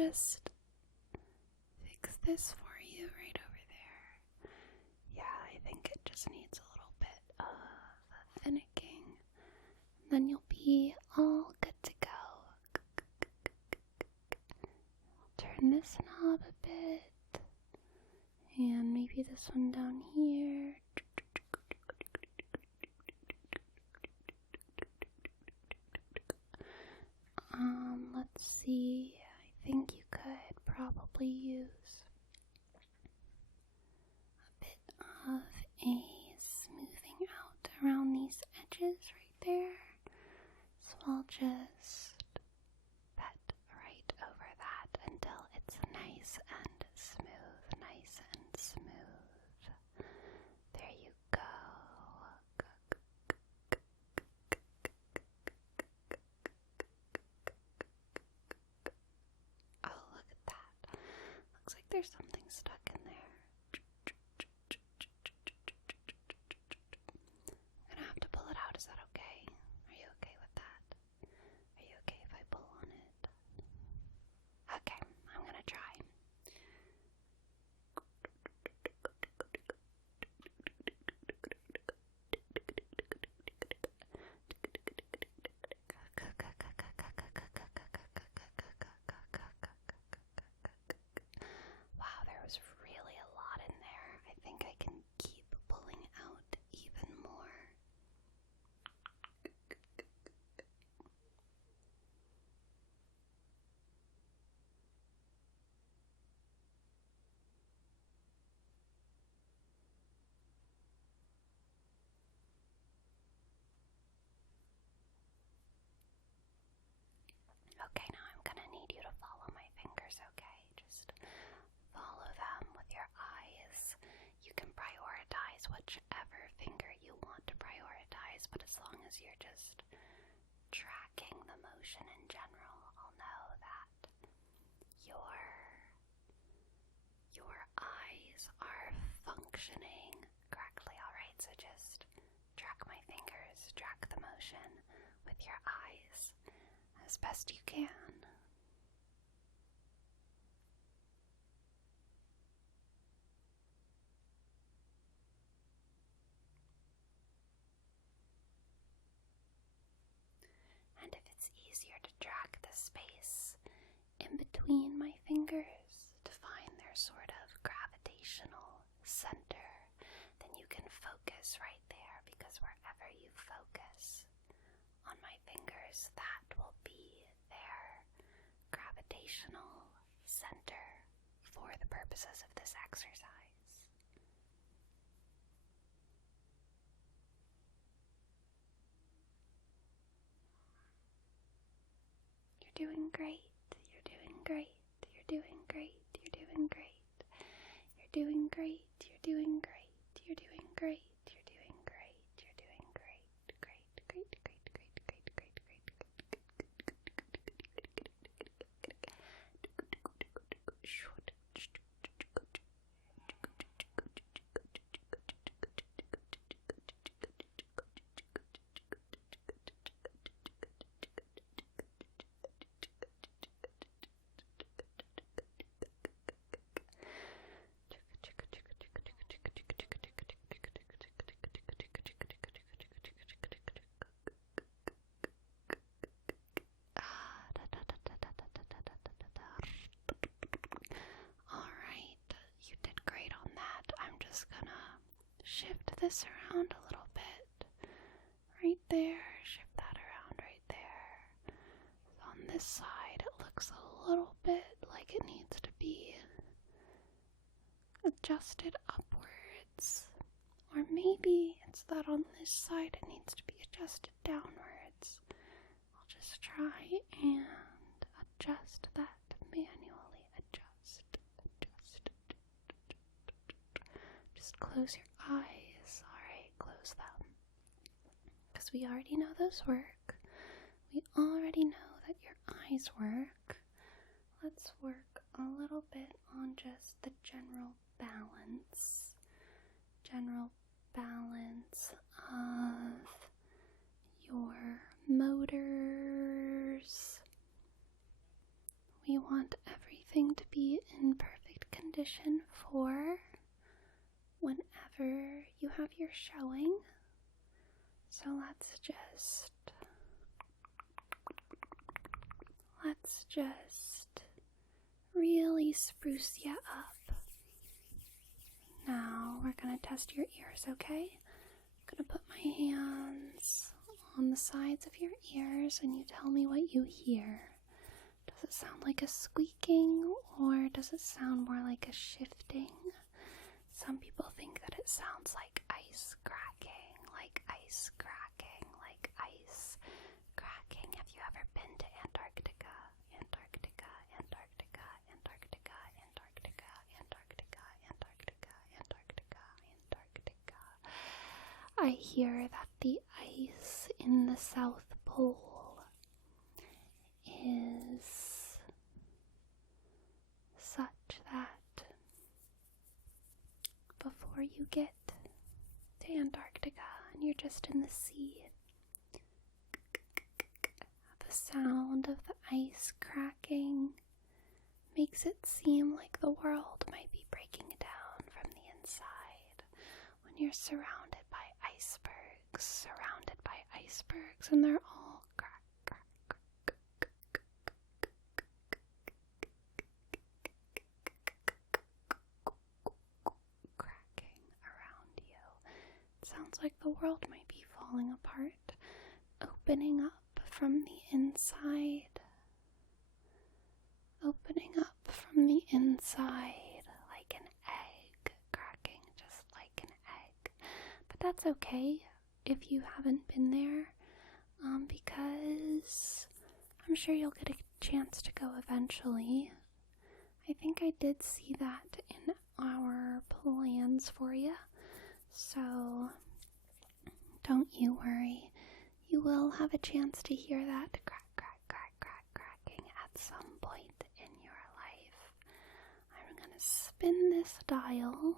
just fix this for you right over there. Yeah, I think it just needs a little bit of finicking. Then you'll be all good to go. Turn this knob a bit. And maybe this one down here. Let's see. I think you could probably use a bit of a smoothing out around these edges right there. So I'll just pat right over that until it's nice and smooth, nice and smooth. There you go. Oh, look at that. Looks like there's something stuck in there. I'm gonna have to pull it out. Is that okay? Are you okay with that? Are you okay if I pull on it? Okay, I'm gonna try. Wow, there was really a lot in there. I think I can keep pulling out even more. Okay, now I'm gonna need you to follow my fingers, okay? Just follow them with your eyes. You can prioritize whichever finger you want to prioritize, but as long as you're just tracking the motion in general, I'll know that your eyes are functioning correctly, alright? So just track my fingers, track the motion with your eyes as best you can. And if it's easier to track the space in between my fingers to find their sort of gravitational center, then you can focus right there, because wherever you focus on my fingers, that will be their gravitational center for the purposes of this exercise. You're doing great. You're doing great. You're doing great. You're doing great. You're doing great. You're doing great. You're doing great. You're doing great. You're doing great. Great, great, great, great, great, great, great, shift this around a little bit. Right there. Shift that around right there. On this side, it looks a little bit like it needs to be adjusted upwards. Or maybe it's that on this side it needs to be adjusted downwards. I'll just try and adjust that manually. Adjust. Just close your eyes. Alright, close them. Because we already know those work. We already know that your eyes work. Let's work a little bit on just the general balance. General balance of your motors. We want everything everything to be in perfect condition for whenever you have your showing. So let's just really spruce you up. Now we're gonna test your ears, okay? I'm gonna put my hands on the sides of your ears and you tell me what you hear. Does it sound like a squeaking or does it sound more like a shifting? Some people think that it sounds like ice cracking, like ice cracking, like ice cracking. Have you ever been to Antarctica? Antarctica, Antarctica, Antarctica, Antarctica, Antarctica, Antarctica, Antarctica, Antarctica. I hear that the ice in the South Pole is such that before you get to Antarctica and you're just in the sea, the sound of the ice cracking makes it seem like the world might be breaking down from the inside. When you're surrounded by icebergs, and they're all cracking around you. It sounds like the world might be falling apart, opening up from the inside. Opening up from the inside like an egg, cracking just like an egg. But that's okay if you haven't been there, because I'm sure you'll get a chance to go eventually. I think I did see that in our plans for you, so don't you worry. You will have a chance to hear that cracking at some point in your life. I'm gonna spin this dial.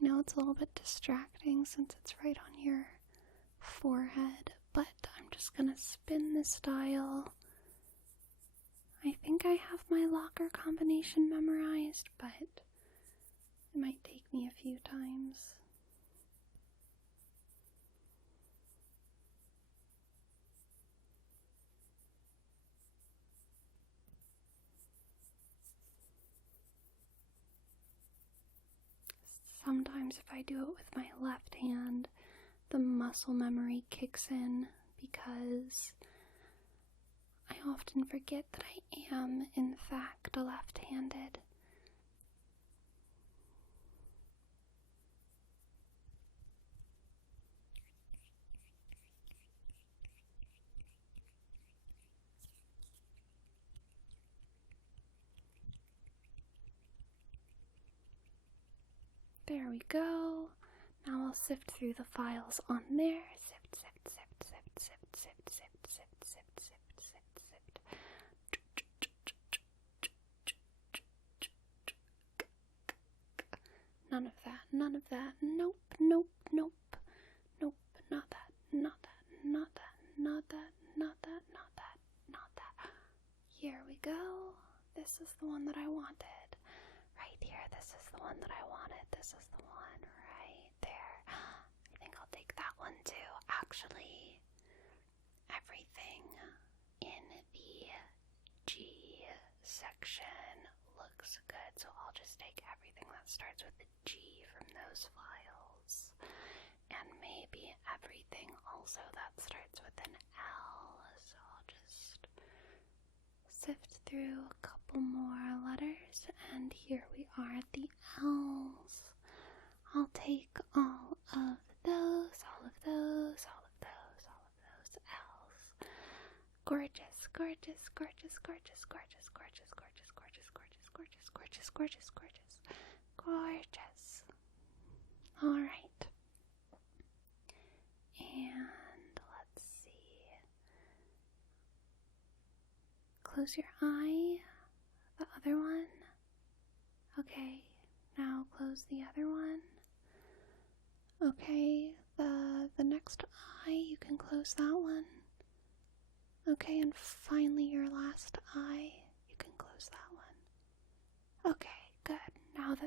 I know it's a little bit distracting since it's right on your forehead, but I'm just gonna spin this dial. I think I have my locker combination memorized, but it might take me a few times. Sometimes if I do it with my left hand, the muscle memory kicks in because I often forget that I am, in fact, left-handed. There we go. Now I'll sift through the files on there. Sift, sift, sift, sift, sift, sift, sift, sift, sift, sift, sift, sift. None of that, none of that. Nope, nope, nope. Nope, not that, not that, not that, not that, not that, not that, not that. Here we go. This is the one that I wanted. Right here, this is the one that I wanted. This is the one right there. I think I'll take that one too. Actually, everything in the G section looks good, so I'll just take everything that starts with a G from those files. And maybe everything also that starts with an L. So I'll just sift through a couple more letters, and here we are at the L's. I'll take all of those, all of those, all of those, all of those L's. Gorgeous, gorgeous, gorgeous, gorgeous, gorgeous, gorgeous, gorgeous, gorgeous, gorgeous, gorgeous, gorgeous, gorgeous, gorgeous, gorgeous. All right. And let's see. Close your eye. The other one. Okay, now close the other one. Okay, the next eye, you can close that one. Okay, and finally your last eye, you can close that one.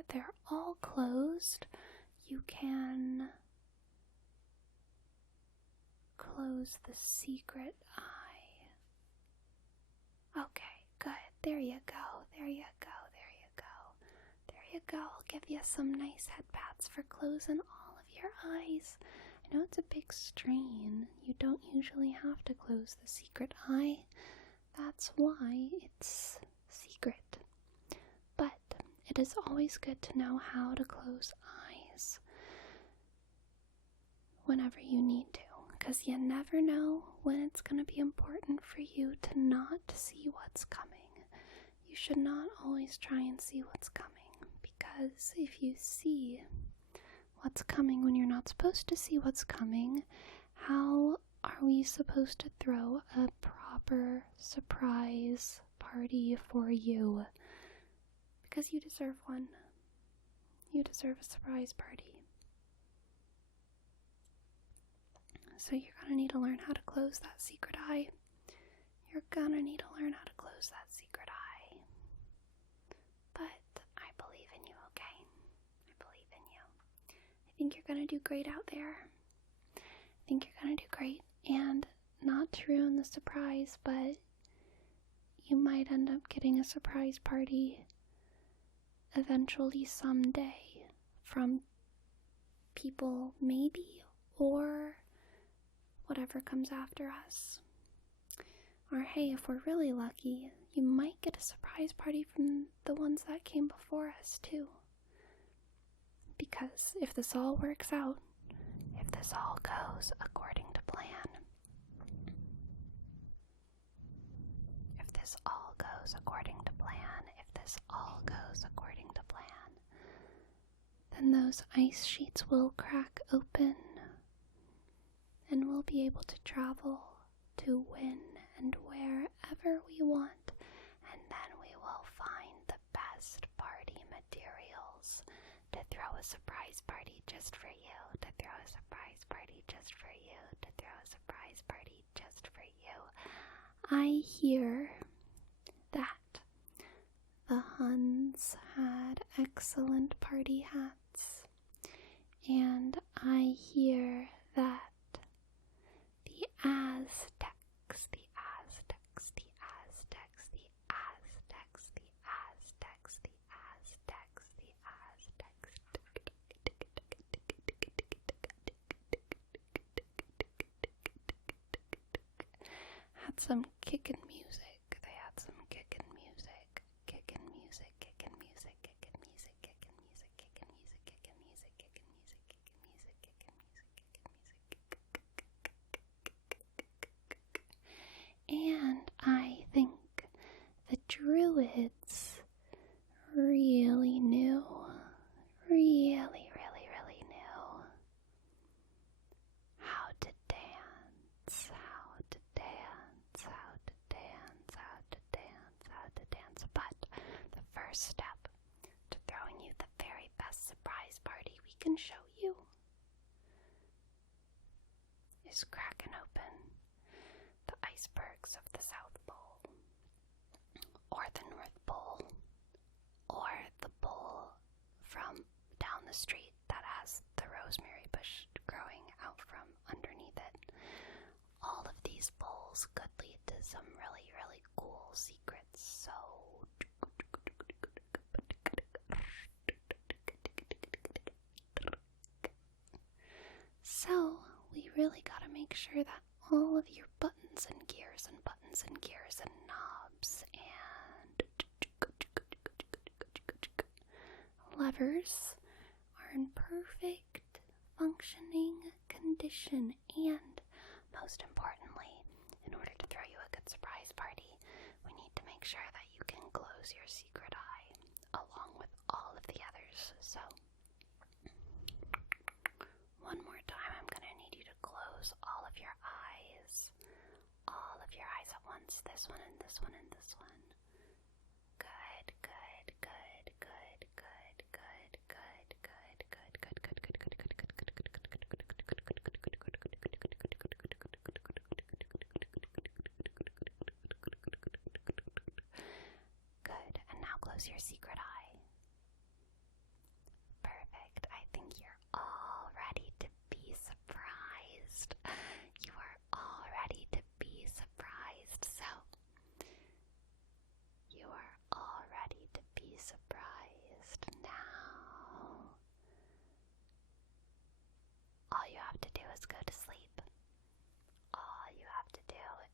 that they're all closed, you can close the secret eye. Okay, good. There you go. There you go. There you go. There you go. I'll give you some nice head pats for closing all of your eyes. I know it's a big strain. You don't usually have to close the secret eye. That's why it's secret. But it is always good to know how to close eyes whenever you need to, because you never know when it's going to be important for you to not see what's coming. You should not always try and see what's coming, because if you see what's coming when you're not supposed to see what's coming, how are we supposed to throw a proper surprise party for you? Because you deserve one. You deserve a surprise party. So you're gonna need to learn how to close that secret eye. You're gonna need to learn how to close that secret eye. But I believe in you, okay? I believe in you. I think you're gonna do great out there. I think you're gonna do great. And not to ruin the surprise, but you might end up getting a surprise party eventually someday from people maybe, or whatever comes after us. Or hey, if we're really lucky, you might get a surprise party from the ones that came before us too. Because if this all works out, if this all goes according to plan, if this all goes according to plan, if this all goes according to plan, then those ice sheets will crack open and we'll be able to travel to when and wherever we want, and then we will find the best party materials to throw a surprise party just for you, to throw a surprise party just for you, to throw a surprise party just for you. I hear that the Huns had excellent party hats, and I hear that the Aztecs, the Aztecs, the Aztecs, the Aztecs, the Aztecs, the Aztecs, the Aztecs had some kickin' music. They had some kickin' music, kickin' music, kickin' music, kickin' music, kickin' music, kickin' music, kickin' music, kickin' music, kickin' music, kickin' music, kickin' music. And I think the Druids really knew, really knew how to dance, how to dance, how to dance, how to dance, how to dance. But the first step to throwing you the very best surprise party we can show you is cracking open the icebergs of the South Pole, or the North Pole, or the pole from down the street that has the rosemary bush growing out from underneath it. All of these poles could lead to some really cool secrets, so we really gotta make sure that all of your buttons and gears and knobs and levers are in perfect functioning condition. And most importantly, in order to throw you a good surprise party, we need to make sure that you can close your secret eye along with all of the others. So one more time, I'm going to need you to close all of your eyes. All of your eyes at once. This one and this one and this one. Good, good, good, good, good, good, good, good, good, good, good, good, good, good, good, good, good, good. And now close your secret eye.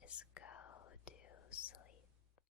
Please go to sleep.